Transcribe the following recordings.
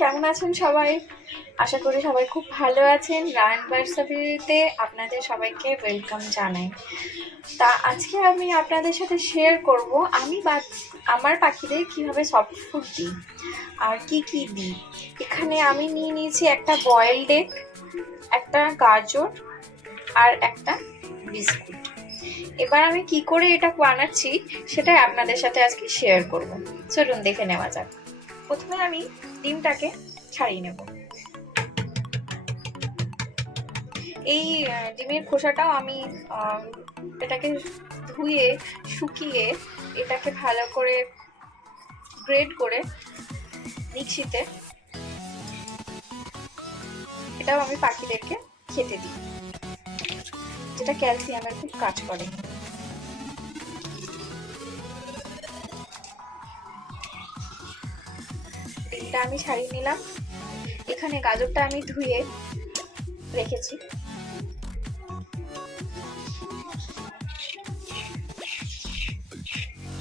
কেমন আছেন সবাই? আশা করি সবাই খুব ভালো আছেন। রান ভার্সাবিলিতে আপনাদের সবাইকে ওয়েলকাম জানাই। তা আজকে আমি আপনাদের সাথে শেয়ার করব আমার পাখিদের কিভাবে সফট ফুড দিই আর কি কি দিই। এখানে আমি নিয়ে নিয়েছি একটা বয়েলড এগ, একটা গাজর আর একটা বিস্কুট। এবার আমি কি করে এটা বানাচ্ছি সেটাই আপনাদের সাথে আজকে শেয়ার করব। চলুন দেখে নেওয়া যাক। প্রথমে আমি ডিমটাকে ছাড়িয়ে নেব। এই ডিমের খোসাটাও আমি এটাকে ধুয়ে শুকিয়ে এটাকে ভালো করে গ্রেড করে মিক্সিতে এটাও আমি পাখিদেরকে খেতে দিই, যেটা ক্যালসিয়ামের খুব কাজ করে। ডিমটা আমি ছাড়িয়ে নিলাম। এখানে গাজরটা আমি ধুয়ে রেখেছি।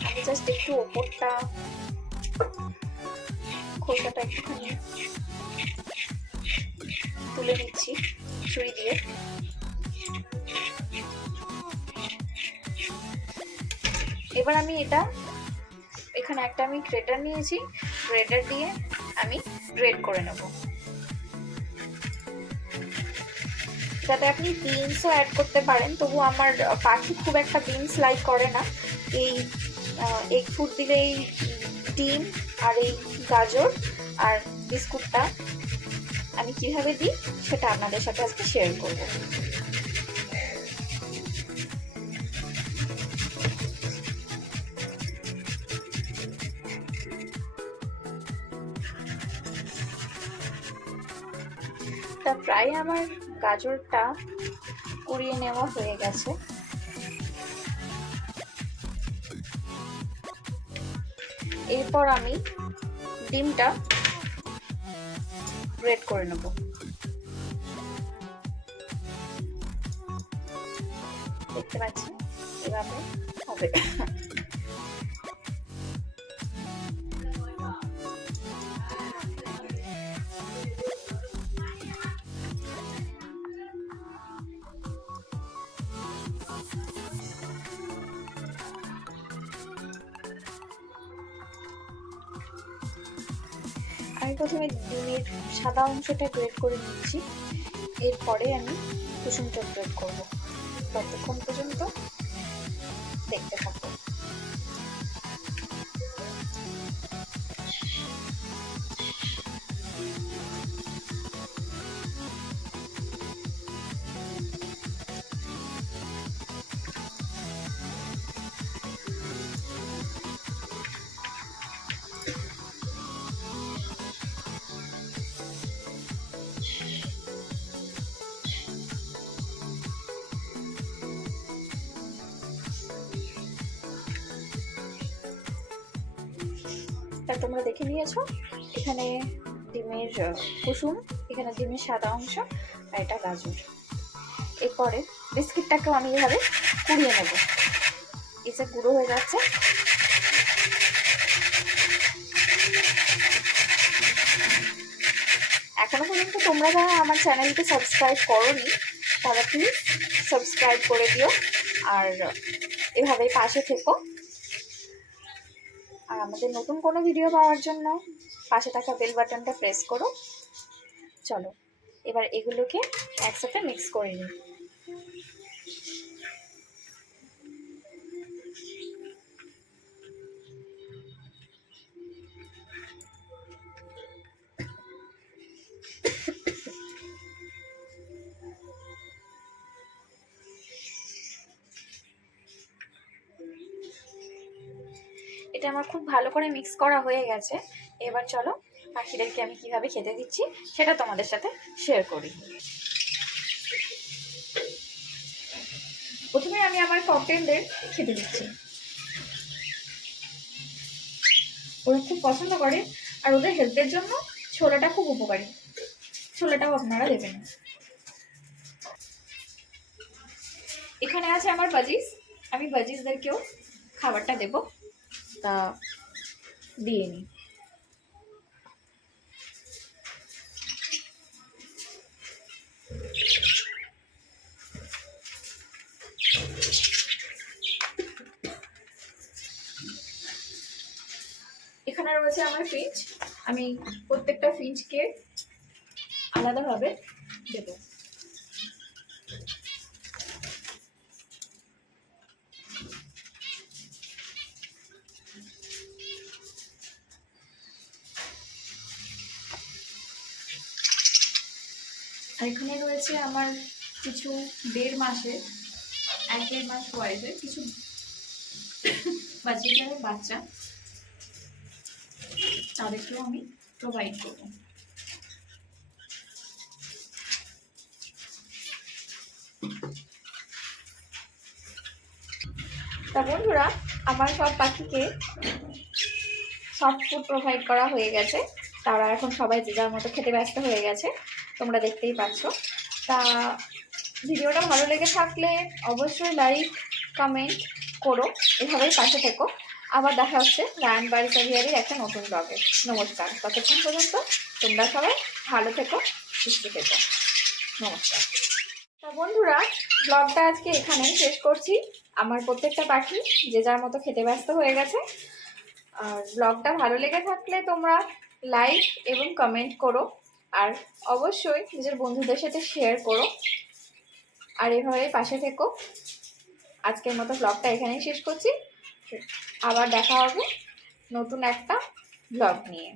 আমি জাস্ট একটু ওপরটা খোসাটা একটুখানি তুলে নিচ্ছি ছুরি দিয়ে। এবার আমি এখানে একটা আমি গ্রেটার নিয়েছি, গ্রেটার দিয়ে আমি গ্রেট করে নেব। যাতে আপনি বিনসও অ্যাড করতে পারেন, তবু আমার পাখি খুব একটা বিনস লাইক করে না। এই এগ ফুড দিলে এই ডিম আর এই গাজর আর বিস্কুটটা আমি কিভাবে দিই সেটা আপনাদের সাথে আজকে শেয়ার করব। তা প্রায় আমার গাজরটা কুড়িয়ে নেওয়া হয়ে গেছে। এরপর আমি ডিমটা গ্রেট করে নেব। দেখতে পাচ্ছেন এভাবে হবে। আমি প্রথমে ডিমের সাদা অংশটা গ্রেট করে নিচ্ছি, এরপরে আমি কুসুমটা গ্রেট করব। ততক্ষণ পর্যন্ত দেখতে থাকবো। তোমরা দেখে নিয়েছো, এখানে ডিমের কুসুম, এখানে ডিমের সাদা অংশ আর এটা গাজর। এরপরে বিস্কিটটাকেও আমি এভাবে কুড়িয়ে নেব। এই যে গুঁড়ো হয়ে যাচ্ছে, এখনো পর্যন্ত তোমরা যারা আমার চ্যানেলকে সাবস্ক্রাইব করোনি তারা প্লিজ সাবস্ক্রাইব করে দিও আর এভাবেই পাশে থেকো। আর আমাদের নতুন কোনো ভিডিও পাওয়ার জন্য পাশে থাকা বেল বাটনটা প্রেস করো। চলো এবার এগুলোকে একসাথে মিক্স করে নিই। এটা আমার খুব ভালো করে মিক্স করা হয়ে গেছে। এবার চলো পাখিদেরকে আমি কিভাবে খেতে দিচ্ছি সেটা তোমাদের সাথে শেয়ার করি। প্রথমে আমি আমার ককটেলদের খেতে দিচ্ছি। ওরা খুব পছন্দ করে আর ওদের হেলথের জন্য ছোলাটা খুব উপকারী। ছোলাটাও আপনারা দেবেন। এখানে আছে আমার বাজিস, আমি বাজিসদেরকেও খাবারটা দেব, তা দিয়ে নিই। এখানে রয়েছে আমার ফিঞ্চ। আমি প্রত্যেকটা ফিঞ্চকে আলাদাভাবে দেবো। আর এখানে রয়েছে আমার কিছু 1.5 মাসের 1-1.5 মাস বয়সের কিছু বাচ্চাদের বাচ্চা, তাদেরকেও আমি প্রোভাইড করবো। তা বন্ধুরা, আমার সব পাখিকে সফট ফুড প্রোভাইড করা হয়ে গেছে। তারা এখন সবাই যে যার মতো খেতে ব্যস্ত হয়ে গেছে, তোমরা দেখতেই পাচ্ছ। তা ভিডিওটা ভালো লেগে থাকলে অবশ্যই লাইক কমেন্ট করো, এভাবেই পাশে থেকো। আবার দেখা হচ্ছে রায়ান বার্ডস অ্যাভিয়ারির একটা নতুন ব্লগে। নমস্কার, ততক্ষণ পর্যন্ত তোমরা সবাই ভালো থেকো, সুস্থ থেকো। নমস্কার। তা বন্ধুরা, ব্লগটা আজকে এখানেই শেষ করছি। আমার প্রত্যেকটা পাখি যে যার মতো খেতে ব্যস্ত হয়ে গেছে। আর ব্লগটা ভালো লেগে থাকলে তোমরা লাইক এবং কমেন্ট করো, আর অবশ্যই নিজের বন্ধুদের সাথে শেয়ার করো, আর এভাবে পাশে থেকো। আজকের মতো ব্লগটা এখানেই শেষ করছি। আবার দেখা হবে নতুন একটা ব্লগ নিয়ে।